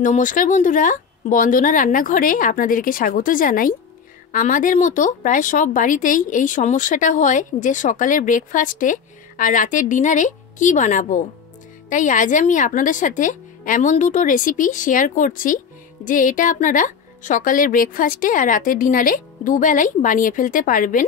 নমস্কার বন্ধুরা, বন্দনা রান্নাঘরে আপনাদেরকে স্বাগত জানাই। আমাদের মতো প্রায় সব বাড়িতেই এই সমস্যাটা হয় যে সকালের ব্রেকফাস্টে আর রাতের ডিনারে কি বানাবো। তাই আজ আমি আপনাদের সাথে এমন দুটো রেসিপি শেয়ার করছি যে এটা আপনারা সকালের ব্রেকফাস্টে আর রাতের ডিনারে দুবেলাই বানিয়ে ফেলতে পারবেন।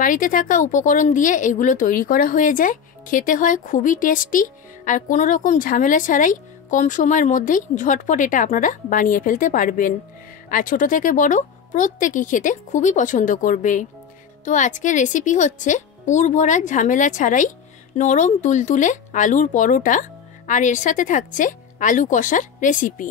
বাড়িতে থাকা উপকরণ দিয়ে এগুলো তৈরি করা হয়ে যায়, খেতে হয় খুবই টেস্টি আর কোনো রকম ঝামেলা ছাড়াই কম সময়ের মধ্যেই ঝটপট এটা আপনারা বানিয়ে ফেলতে পারবেন। আর ছোট থেকে বড় প্রত্যেকেই খেতে খুবই পছন্দ করবে। তো আজকের রেসিপি হচ্ছে পুর ভরা ঝামেলা ছাড়াই নরম তুলতুলে আলুর পরোটা, আর এর সাথে থাকছে আলু কষার রেসিপি।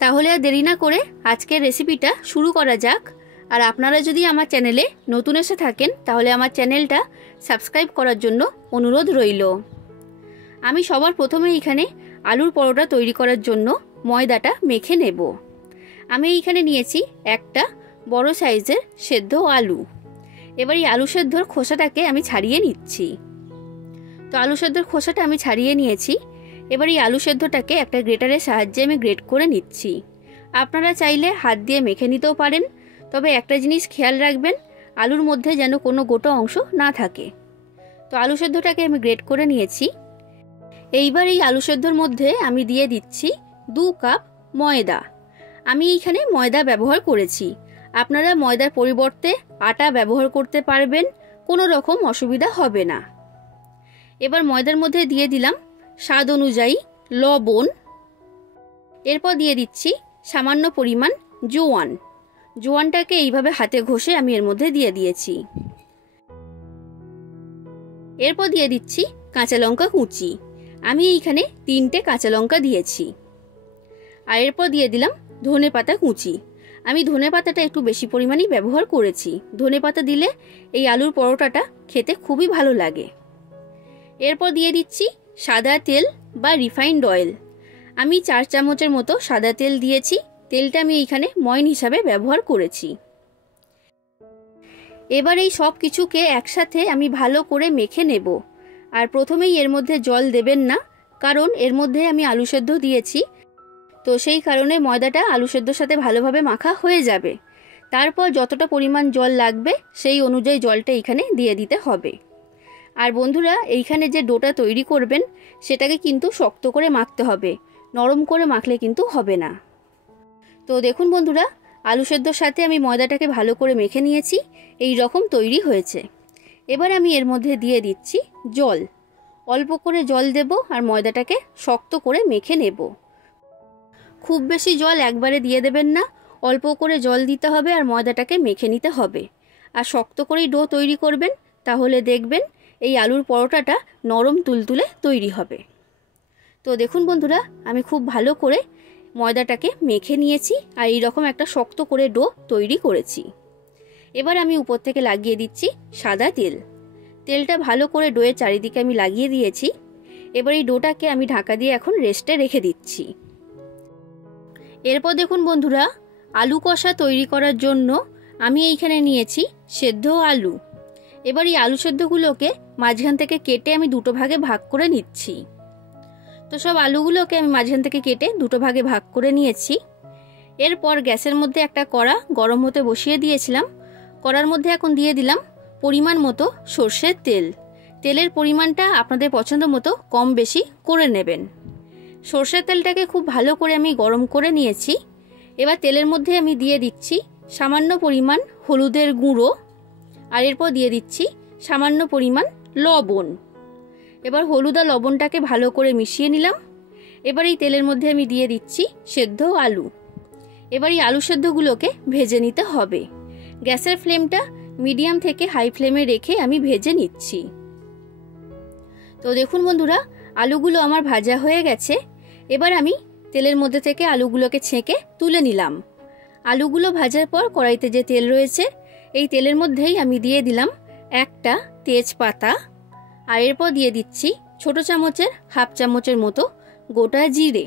তাহলে আর দেরি না করে আজকের রেসিপিটা শুরু করা যাক। আর আপনারা যদি আমার চ্যানেলে নতুন এসে থাকেন তাহলে আমার চ্যানেলটা সাবস্ক্রাইব করার জন্য অনুরোধ রইল। আমি সবার প্রথমে এখানে আলুর পরোটা তৈরি করার জন্য ময়দাটা মেখে নেব। আমি এইখানে নিয়েছি একটা বড় সাইজের সেদ্ধ আলু। এবার এই আলু সেদ্ধর খোসাটাকে আমি ছাড়িয়ে নিচ্ছি। তো আলু সেদ্ধর খোসাটা আমি ছাড়িয়ে নিয়েছি। এবার এই আলু সেদ্ধটাকে একটা গ্রেটারের সাহায্যে আমি গ্রেট করে নিচ্ছি। আপনারা চাইলে হাত দিয়ে মেখে নিতেও পারেন, তবে একটা জিনিস খেয়াল রাখবেন, আলুর মধ্যে যেন কোনো গোটা অংশ না থাকে। তো আলু সেদ্ধটাকে আমি গ্রেট করে নিয়েছি। এইবার এই আলু সেদ্ধর মধ্যে আমি দিয়ে দিচ্ছি 2 কাপ ময়দা। আমি এইখানে ময়দা ব্যবহার করেছি, আপনারা ময়দার পরিবর্তে আটা ব্যবহার করতে পারবেন, কোনো রকম অসুবিধা হবে না। এবার ময়দার মধ্যে দিয়ে দিলাম স্বাদ অনুযায়ী লবণ। এরপর দিয়ে দিচ্ছি সামান্য পরিমাণ জোয়ান। জোয়ানটাকে এইভাবে হাতে ঘষে আমি এর মধ্যে দিয়ে দিয়েছি। এরপর দিয়ে দিচ্ছি কাঁচা লঙ্কা কুচি। আমি এইখানে 3টে কাঁচা লঙ্কা দিয়েছি। আর এরপর দিয়ে দিলাম ধনেপাতা কুচি। আমি ধনেপাতাটা একটু বেশি পরিমাণেই ব্যবহার করেছি। ধনেপাতা দিলে এই আলুর পরোটাটা খেতে খুবই ভালো লাগে। এরপর দিয়ে দিচ্ছি সাদা তেল বা রিফাইন্ড অয়েল। আমি 4 চামচের মতো সাদা তেল দিয়েছি। তেলটা আমি এইখানে ময়ন হিসাবে ব্যবহার করেছি। এবার এই সব কিছুকে একসাথে আমি ভালো করে মেখে নেব। আর প্রথমেই এর মধ্যে জল দেবেন না, কারণ এর মধ্যে আমি আলু সেদ্ধ দিয়েছি, তো সেই কারণে ময়দাটা আলু সেদ্ধর সাথে ভালোভাবে মাখা হয়ে যাবে। তারপর যতটা পরিমাণ জল লাগবে সেই অনুযায়ী জলটা এখানে দিয়ে দিতে হবে। আর বন্ধুরা, এইখানে যে ডোটা তৈরি করবেন সেটাকে কিন্তু শক্ত করে মাখতে হবে, নরম করে মাখলে কিন্তু হবে না। তো দেখুন বন্ধুরা, আলু সেদ্ধর সাথে আমি ময়দাটাকে ভালো করে মেখে নিয়েছি, এই রকম তৈরি হয়েছে। এবার আমি এর মধ্যে দিয়ে দিচ্ছি জল। অল্প করে জল দেব আর ময়দাটাকে শক্ত করে মেখে নেব। খুব বেশি জল একবারে দিয়ে দেবেন না, অল্প করে জল দিতে হবে আর ময়দাটাকে মেখে নিতে হবে। আর শক্ত করেই ডো তৈরি করবেন, তাহলে দেখবেন এই আলুর পরোটাটা নরম তুলতুলে তৈরি হবে। তো দেখুন বন্ধুরা, আমি খুব ভালো করে ময়দাটাকে মেখে নিয়েছি আর এইরকম একটা শক্ত করে ডো তৈরি করেছি। এবার আমি উপর থেকে লাগিয়ে দিচ্ছি সাদা তেল। তেলটা ভালো করে ডোয়ের চারিদিকে আমি লাগিয়ে দিয়েছি। এবার এই ডোটাকে আমি ঢাকা দিয়ে এখন রেস্টে রেখে দিচ্ছি। এরপর দেখুন বন্ধুরা, আলু কষা তৈরি করার জন্য আমি এইখানে নিয়েছি সেদ্ধ আলু। এবার এই আলু সেদ্ধগুলোকে মাঝখান থেকে কেটে আমি 2 ভাগে ভাগ করে নিচ্ছি। তো সব আলুগুলোকে আমি মাঝখান থেকে কেটে 2 ভাগে ভাগ করে নিয়েছি। এরপর গ্যাসের মধ্যে একটা কড়া গরম হতে বসিয়ে দিয়েছিলাম। কড়ার মধ্যে এখন দিয়ে দিলাম পরিমাণ মতো সর্ষের তেল। তেলের পরিমাণটা আপনাদের পছন্দ মতো কম বেশি করে নেবেন। সর্ষের তেলটাকে খুব ভালো করে আমি গরম করে নিয়েছি। এবার তেলের মধ্যে আমি দিয়ে দিচ্ছি সামান্য পরিমাণ হলুদের গুঁড়ো, আর এরপর দিয়ে দিচ্ছি সামান্য পরিমাণ লবণ। এবার হলুদ আর লবণটাকে ভালো করে মিশিয়ে নিলাম। এবার এই তেলের মধ্যে আমি দিয়ে দিচ্ছি সেদ্ধ আলু। এবার এই আলু সেদ্ধগুলোকে ভেজে নিতে হবে। গ্যাসের ফ্লেমটা মিডিয়াম থেকে হাই ফ্লেমে রেখে আমি ভেজে নিচ্ছি। তো দেখুন বন্ধুরা, আলুগুলো আমার ভাজা হয়ে গেছে। এবার আমি তেলের মধ্যে থেকে আলুগুলোকে ছেঁকে তুলে নিলাম। আলুগুলো ভাজার পর কড়াইতে যে তেল রয়েছে এই তেলের মধ্যেই আমি দিয়ে দিলাম একটা তেজপাতা, আর এরপর দিয়ে দিচ্ছি ছোট চামচের হাফ চামচের মতো গোটা জিরে।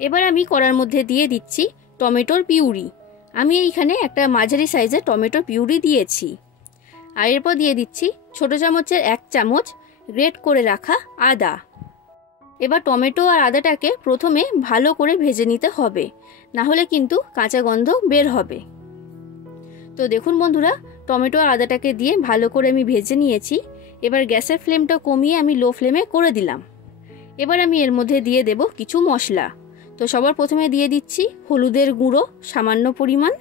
এবার আমি কড়ার মধ্যে দিয়ে দিচ্ছি টমেটোর পিউরি। আমি এইখানে একটা মাঝারি সাইজের টমেটোর পিউরি দিয়েছি। আর এরপর দিয়ে দিচ্ছি ছোট চামচের 1 চামচ গ্রেট করে রাখা আদা। এবার টমেটো আর আদাটাকে প্রথমে ভালো করে ভেজে নিতে হবে, না হলে কিন্তু কাঁচা গন্ধ বের হবে। তো দেখুন বন্ধুরা, টমেটো আর আদাটাকে দিয়ে ভালো করে আমি ভেজে নিয়েছি। এবার গ্যাসের ফ্লেমটা কমিয়ে আমি লো ফ্লেমে করে দিলাম। এবার আমি এর মধ্যে দিয়ে দেব কিছু মশলা। তো সবার প্রথমে দিয়ে দিচ্ছি হলুদের গুঁড়ো সামান্য পরিমাণ,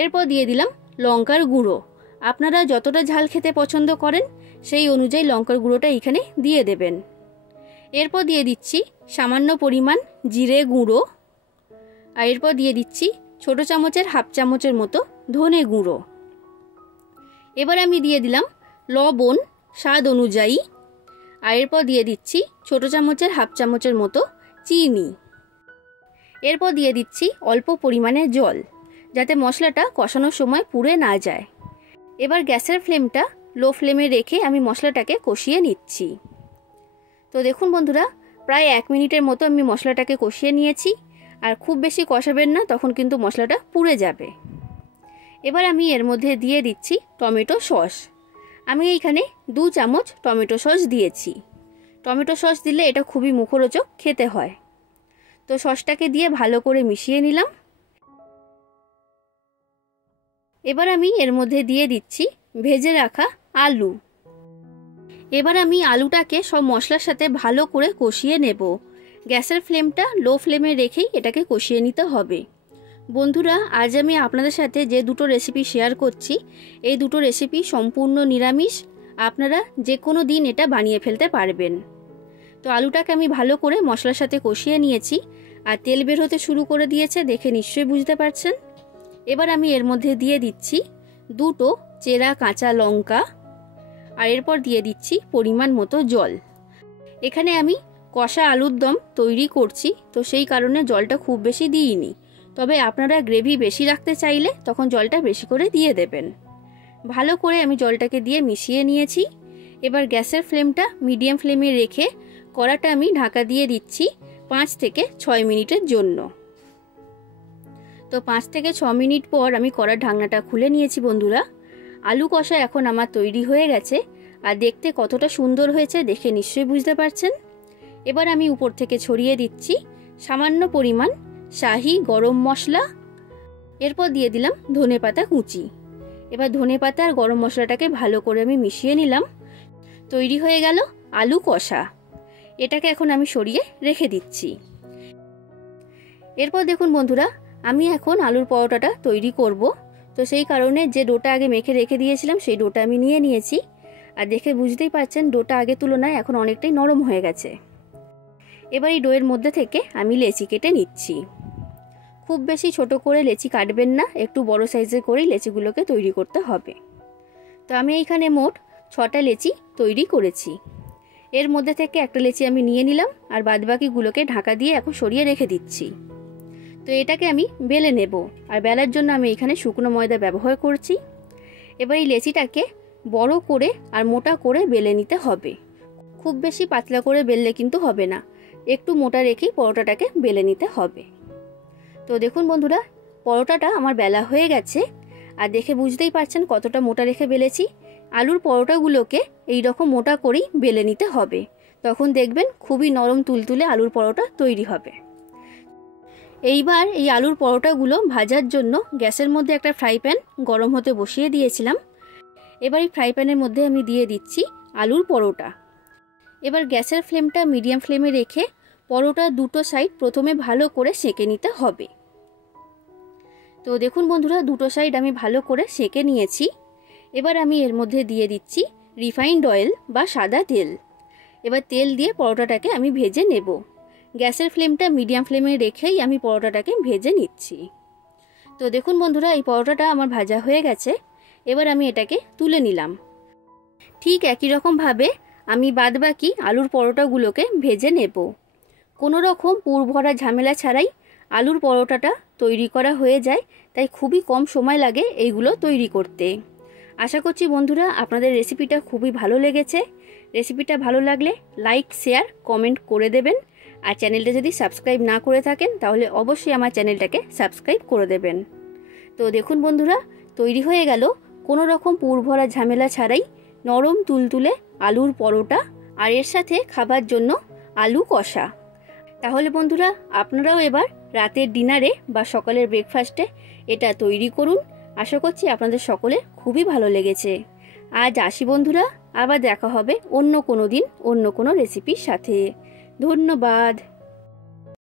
এরপর দিয়ে দিলাম লঙ্কার গুঁড়ো। আপনারা যতটা ঝাল খেতে পছন্দ করেন সেই অনুযায়ী লঙ্কার গুঁড়োটা এখানে দিয়ে দেবেন। এরপর দিয়ে দিচ্ছি সামান্য পরিমাণ জিরে গুঁড়ো, আর এরপর দিয়ে দিচ্ছি ছোটো চামচের হাফ চামচের মতো ধনে গুঁড়ো। এবার আমি দিয়ে দিলাম লবণ স্বাদ অনুযায়ী, আর এরপর দিয়ে দিচ্ছি ছোটো চামচের হাফ চামচের মতো চিনি। এরপর দিয়ে দিচ্ছি অল্প পরিমাণে জল, যাতে মশলাটা কষানোর সময় পুড়ে না যায়। এবার গ্যাসের ফ্লেমটা লো ফ্লেমে রেখে আমি মশলাটাকে কষিয়ে নিচ্ছি। তো দেখুন বন্ধুরা, প্রায় 1 মিনিটের মতো আমি মশলাটাকে কষিয়ে নিয়েছি। আর খুব বেশি কষাবেন না, তখন কিন্তু মশলাটা পুড়ে যাবে। এবার আমি এর মধ্যে দিয়ে দিচ্ছি টমেটো সস। আমি এইখানে 2 চামচ টমেটো সস দিয়েছি। টমেটো সস দিলে এটা খুবই মুখরোচক খেতে হয়। তো সসটাকে দিয়ে ভালো করে মিশিয়ে নিলাম। এবার আমি এর মধ্যে দিয়ে দিচ্ছি ভেজে রাখা আলু। এবার আমি আলুটাকে সব মশলার সাথে ভালো করে কষিয়ে নেব। গ্যাসের ফ্লেমটা লো ফ্লেমে রেখেই এটাকে কষিয়ে নিতে হবে। বন্ধুরা, আজ আমি আপনাদের সাথে যে দুটো রেসিপি শেয়ার করছি, এই দুটো রেসিপি সম্পূর্ণ নিরামিষ। আপনারা যে কোনো দিন এটা বানিয়ে ফেলতে পারবেন। তো আলুটাকে আমি ভালো করে মশলার সাথে কষিয়ে নিয়েছি, আর তেল বের হতে শুরু করে দিয়েছে, দেখে নিশ্চয়ই বুঝতে পারছেন। এবার আমি এর মধ্যে দিয়ে দিচ্ছি 2টো চেরা কাঁচা লঙ্কা, আর এরপর দিয়ে দিচ্ছি পরিমাণ মতো জল। এখানে আমি কষা আলুর দম তৈরি করছি, তো সেই কারণে জলটা খুব বেশি দিইনি। তবে আপনারা গ্রেভি বেশি রাখতে চাইলে তখন জলটা বেশি করে দিয়ে দেবেন। ভালো করে আমি জলটাকে দিয়ে মিশিয়ে নিয়েছি। এবার গ্যাসের ফ্লেমটা মিডিয়াম ফ্লেমে রেখে কড়াটা আমি ঢাকা দিয়ে দিচ্ছি 5 থেকে 6 মিনিটের জন্য। তো 5 থেকে 6 মিনিট পর আমি কড়ার ঢাকনাটা খুলে নিয়েছি বন্ধুরা। আলু কষা এখন আমার তৈরি হয়ে গেছে, আর দেখতে কতটা সুন্দর হয়েছে দেখে নিশ্চয়ই বুঝতে পারছেন। এবার আমি উপর থেকে ছড়িয়ে দিচ্ছি সামান্য পরিমাণ শাহি গরম মশলা, এরপর দিয়ে দিলাম ধনেপাতা কুচি। এবার ধনেপাতা আর গরম মশলাটাকে ভালো করে আমি মিশিয়ে নিলাম। তৈরি হয়ে গেল আলু কষা। এটাকে এখন আমি সরিয়ে রেখে দিচ্ছি। এরপর দেখুন বন্ধুরা, আমি এখন আলুর পরোটাটা তৈরি করব। তো সেই কারণে যে ডোটা আগে মেখে রেখে দিয়েছিলাম সেই ডোটা আমি নিয়ে নিয়েছি, আর দেখে বুঝতেই পারছেন ডোটা আগের তুলনায় এখন অনেকটাই নরম হয়ে গেছে। এবার এই ডোয়ের মধ্যে থেকে আমি লেচি কেটে নিচ্ছি। খুব বেশি ছোট করে লেচি কাটবেন না, একটু বড় সাইজের করেই লেচিগুলোকে তৈরি করতে হবে। তো আমি এইখানে মোট 6টা লেচি তৈরি করেছি। এর মধ্যে থেকে একটা লেচি আমি নিয়ে নিলাম, আর বাদবাকিগুলোকে ঢাকা দিয়ে এখন সরিয়ে রেখে দিচ্ছি। তো এটাকে আমি বেলে নেব, আর বেলার জন্য আমি এখানে শুকনো ময়দা ব্যবহার করছি। এবার এই লেচিটাকে বড় করে আর মোটা করে বেলে নিতে হবে। খুব বেশি পাতলা করে বেললে কিন্তু হবে না, একটু মোটা রেখেই পরোটাটাকে বেলে নিতে হবে। তো দেখুন বন্ধুরা, পরোটাটা আমার বেলা হয়ে গেছে, আর দেখে বুঝতেই পারছেন কতটা মোটা রেখে বেলেছি। আলুর পরোটাগুলোকে এই রকম মোটা করেই বেলে নিতে হবে, তখন দেখবেন খুবই নরম তুলতুলে আলুর পরোটা তৈরি হবে। এইবার এই আলুর পরোটাগুলো ভাজার জন্য গ্যাসের মধ্যে একটা ফ্রাই প্যান গরম হতে বসিয়ে দিয়েছিলাম। এবার এই ফ্রাই প্যানের মধ্যে আমি দিয়ে দিচ্ছি আলুর পরোটা। এবার গ্যাসের ফ্লেমটা মিডিয়াম ফ্লেমে রেখে পরোটা দুটো সাইড প্রথমে ভালো করে সেঁকে নিতে হবে। তো দেখুন বন্ধুরা, দুটো সাইড আমি ভালো করে সেঁকে নিয়েছি। এবার আমি এর মধ্যে দিয়ে দিচ্ছি রিফাইন্ড অয়েল বা সাদা তেল। এবার তেল দিয়ে পরোটাটাকে আমি ভেজে নেব। গ্যাসের ফ্লেমটা মিডিয়াম ফ্লেমে রেখেই আমি পরোটাটাকে ভেজে নিচ্ছি। তো দেখুন বন্ধুরা, এই পরোটাটা আমার ভাজা হয়ে গেছে। এবার আমি এটাকে তুলে নিলাম। ঠিক একই রকমভাবে আমি বাদবাকি আলুর পরোটাগুলোকে ভেজে নেব। কোনো রকম পুর ভরা ঝামেলা ছাড়াই আলুর পরোটাটা তৈরি করা হয়ে যায়, তাই খুবই কম সময় লাগে এইগুলো তৈরি করতে। আশা করছি বন্ধুরা আপনাদের রেসিপিটা খুবই ভালো লেগেছে। রেসিপিটা ভালো লাগলে লাইক, শেয়ার, কমেন্ট করে দেবেন। আর চ্যানেলটা যদি সাবস্ক্রাইব না করে থাকেন তাহলে অবশ্যই আমার চ্যানেলটাকে সাবস্ক্রাইব করে দেবেন। তো দেখুন বন্ধুরা, তৈরি হয়ে গেল কোনো রকম পুর ভরা ঝামেলা ছাড়াই নরম তুলতুলে আলুর পরোটা। আর এর সাথে খাবার জন্য আলু কষা। তাহলে বন্ধুরা, আপনারাও এবার রাতের ডিনারে বা সকালের ব্রেকফাস্টে এটা তৈরি করুন। আশা করছি আপনাদের সকলের খুবই ভালো লেগেছে। আজ আসি বন্ধুরা, আবার দেখা হবে অন্য কোনো দিন অন্য কোনো রেসিপির সাথে। ধন্যবাদ।